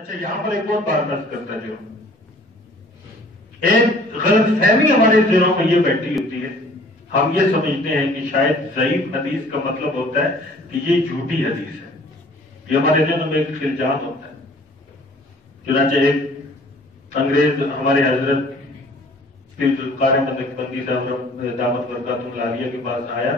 اچھا، یہاں پر ایک اور بات درج کرتا جو ایک غلط فہمی ہمارے ذہنوں میں یہ بیٹھی ہوتی ہے، ہم یہ سمجھتے ہیں کہ شاید ضعیف حدیث کا مطلب ہوتا ہے کہ یہ جھوٹی حدیث ہے. یہ ہمارے ذہنوں میں ایک خلجان ہوتا ہے. چنانچہ ایک انگریز ہمارے حضرت ذوالفقار احمد نقشبندی صاحب دامت برکاتہ العالیہ کے پاس آیا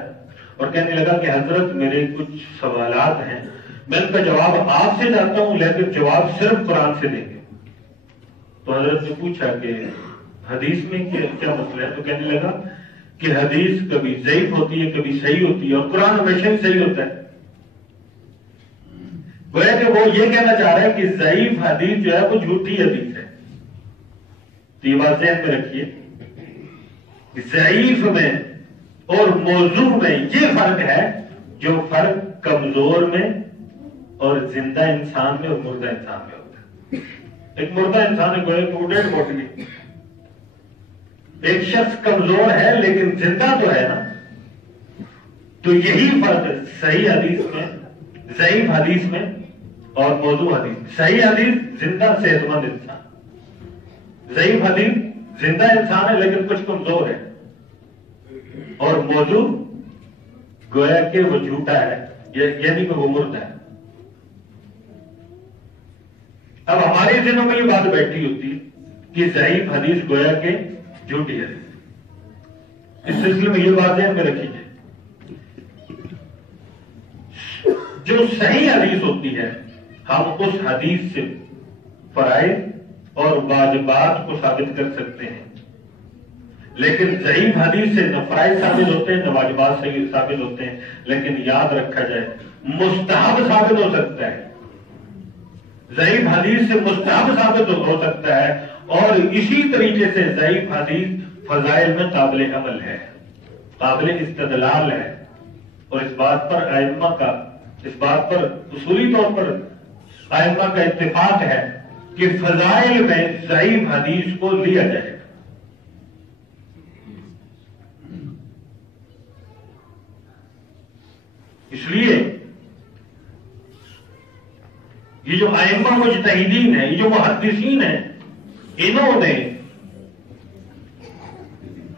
اور کہنے لگا کہ حضرت میرے کچھ سوالات ہیں، میں ان کا جواب آپ سے چاہتا ہوں لیکن جواب صرف قرآن سے دیں گے. تو حضرت نے پوچھا کہ حدیث میں کیا مسئلہ ہے؟ تو کہنے لگا کہ حدیث کبھی ضعیف ہوتی ہے، کبھی صحیح ہوتی ہے، اور قرآن ہمیشہ ہی صحیح ہوتا ہے. گویا کہ وہ یہ کہنا چاہ رہا ہے کہ ضعیف حدیث جو ہے وہ جھوٹی حدیث ہے. تو یہ بات ذہن میں رکھیے، ضعیف میں اور موضوع میں یہ فرق ہے جو فرق کمزور میں اور زندہ انسان میں اور مردہ انسان میں ہوتا ہے. ایک مردہ انسان ہے، گویا کہ وہ ڈیڈ باڈی، ایک شخص کمزور ہے لیکن زندہ تو ہے نا. تو یہی فرق صحیح حدیث میں، ضعیف حدیث میں اور موضوع حدیث. صحیح حدیث زندہ صحت مند انسان، ضعیف حدیث زندہ انسان ہے لیکن کچھ کمزور ہے، اور موضوع گویا کہ وہ جھوٹا ہے، یعنی کہ وہ مردہ ہے. اب ہمارے ذہنوں میں یہ بات بیٹھی ہوتی ہے کہ ضعیف حدیث گویا کہ جھوٹی ہے. اس سلسلے میں یہ بات ذہن میں رکھی جائے، جو صحیح حدیث ہوتی ہے ہم اس حدیث سے فرائض اور واجبات کو ثابت کر سکتے ہیں، لیکن ضعیف حدیث سے نہ فرائض ثابت ہوتے ہیں نہ واجبات صحیح ثابت ہوتے ہیں. لیکن یاد رکھا جائے مستحب ثابت ہو سکتا ہے، ضعیف حدیث سے مستحب ثابت ہو سکتا ہے، اور اسی طریقے سے ضعیف حدیث فضائل میں قابل عمل ہے، قابل استدلال ہے. اور اس بات پر اصولی طور پر ائمہ کا اتفاق ہے کہ فضائل میں ضعیف حدیث کو لیا جائے گا. اس لیے یہ جو ائمہ مجتہدین ہیں، یہ جو محدثین ہیں، انہوں نے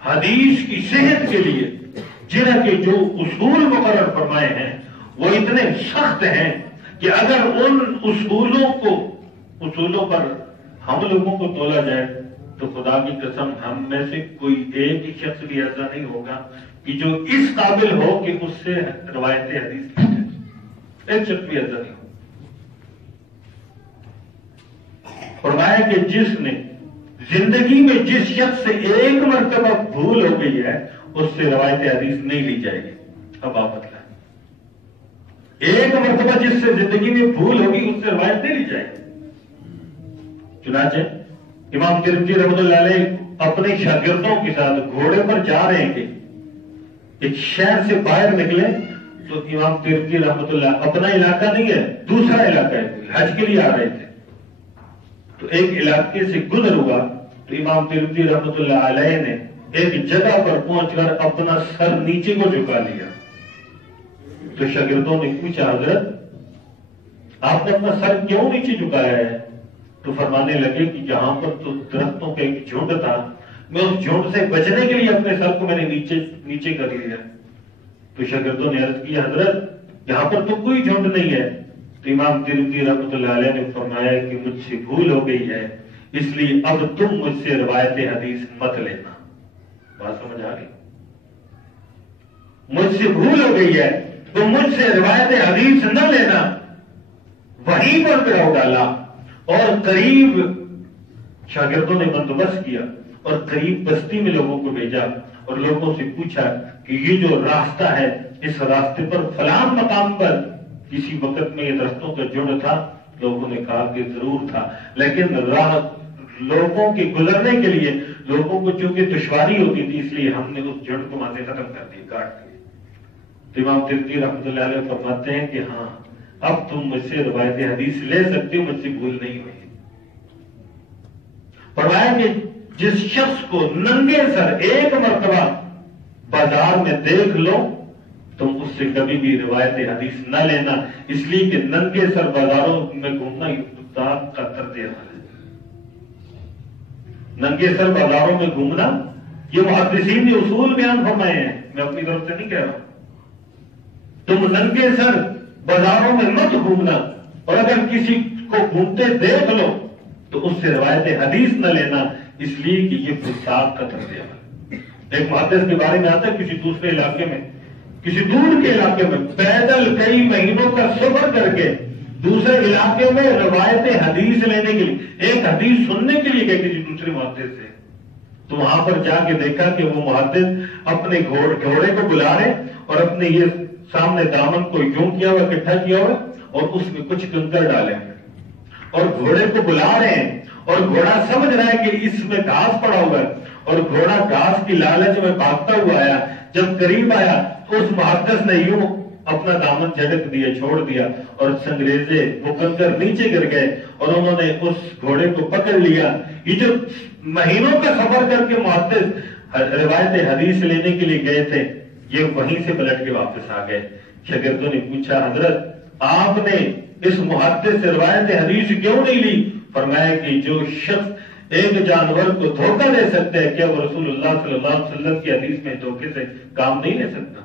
حدیث کی صحت کے لیے جنہ کے جو اصول مقرر فرمائے ہیں وہ اتنے سخت ہیں کہ اگر ان اصولوں پر ہم لوگوں کو تولا جائے تو خدا کی قسم ہم میں سے کوئی ایک ہی شخص بھی ایسا نہیں ہوگا کہ جو اس قابل ہو کہ اس سے روایت حدیث کی جائے. ایک شخص بھی ایسا نہیں ہو. فرمایا کہ جس نے زندگی میں جس شخص سے ایک مرتبہ بھول ہو گئی ہے اس سے روایت حدیث نہیں لی جائے گی. اب آپ بتلائیں، ایک مرتبہ جس سے زندگی میں بھول ہوگی اس سے روایت نہیں لی جائے گی. چنانچہ امام ترمذی رحمۃ اللہ علیہ اپنے شاگردوں کے ساتھ گھوڑے پر جا رہے تھے، ایک شہر سے باہر نکلے تو امام ترمذی رحمۃ اللہ، اپنا علاقہ نہیں ہے دوسرا علاقہ ہے، حج کے لیے آ رہے تھے، تو ایک علاقے سے گزر ہوا تو امام ترمذی رحمۃ اللہ علیہ نے ایک جگہ پر پہنچ کر اپنا سر نیچے کو جھکا لیا. تو شاگردوں نے پوچھا حضرت آپ نے اپنا سر کیوں نیچے جھکایا ہے؟ تو فرمانے لگے کہ جہاں پر تو درختوں کا ایک جھنڈ تھا، میں اس جھنڈ سے بچنے کے لیے اپنے سر کو میں نے نیچے کر لیا. تو شاگردوں نے عرض کیا حضرت یہاں پر تو کوئی جھنڈ نہیں ہے. تو امام ترمذی رحمۃ اللہ علیہ نے فرمایا کہ مجھ سے بھول ہو گئی ہے، اس لیے اب تم مجھ سے روایت حدیث مت لینا. بات سمجھ آ گئی؟ مجھ سے بھول ہو گئی ہے تو مجھ سے روایت حدیث نہ لینا. وہیں پر پڑاؤ ڈالا اور قریب شاگردوں نے بندوبست کیا اور قریب بستی میں لوگوں کو بھیجا اور لوگوں سے پوچھا کہ یہ جو راستہ ہے اس راستے پر فلاں مقام پر کسی وقت میں یہ درختوں کا جھنڈ تھا؟ لوگوں نے کہا کہ ضرور تھا، لیکن راہ لوگوں کے گزرنے کے لیے لوگوں کو چونکہ دشواری ہوتی تھی اس لیے ہم نے اس جھنڈ کو وہاں سے ختم کر دیا، کاٹ دیا. تو امام ترمذی رحمۃ اللہ علیہ فرماتے ہیں کہ ہاں اب تم مجھ سے روایت حدیث لے سکتے ہو، مجھ سے بھول نہیں ہوئی. فرمایا کہ جس شخص کو ننگے سر ایک مرتبہ بازار میں دیکھ لو تم اس سے کبھی بھی روایت حدیث نہ لینا، اس لیے کہ ننگے سر بازاروں میں گھومنا کا رد عمل ہے. ننگے سر بازاروں میں گھومنا، یہ محدثین نے اصول بیان فرمائے ہیں، میں اپنی طرف سے نہیں کہہ رہا. تم ننگے سر بازاروں میں مت گھومنا، اور اگر کسی کو گھومتے دیکھ لو تو اس سے روایت حدیث نہ لینا، اس لیے کہ یہ فساد کا طرز عمل. ایک محدث کے بارے میں آتا ہے کسی دوسرے علاقے میں، کسی دور کے علاقے میں پیدل کئی مہینوں کا سفر کر کے دوسرے علاقے میں روایت حدیث لینے کے لیے، ایک حدیث سننے کے لیے گئے کسی دوسرے محدث سے. تو وہاں پر جا کے دیکھا کہ وہ محدث اپنے گھوڑے کو بلا رہے اور اپنے یہ سامنے دامن کو یوں کیا ہوا، اکٹھا کیا ہوا، اور اس میں کچھ کنکر ڈالے اور گھوڑے کو بلا رہے ہیں، اور گھوڑا سمجھ رہا ہے کہ اس میں گھاس پڑا ہوا ہے، اور گھوڑا گھاس کی لالچ میں بھاگتا ہوا آیا. جب قریب آیا تو اس محدث نے یوں اپنا دامن جھٹک دیا، چھوڑ دیا، اور سنگریزے وہ کنکر نیچے گر گئے اور انہوں نے اس گھوڑے کو پکڑ لیا. یہ جو مہینوں کا سفر کر کے محدث روایت حدیث لینے کے لیے گئے تھے، یہ وہیں سے پلٹ کے واپس آ گئے. شاگردوں نے پوچھا حضرت آپ نے اس محدث سے روایت حدیث کیوں نہیں لی؟ فرمایا کہ جو شخص ایک جانور کو دھوکہ دے سکتا ہے، کیا وہ رسول اللہ صلی اللہ علیہ وسلم کی حدیث میں دھوکے سے کام نہیں لے سکتا؟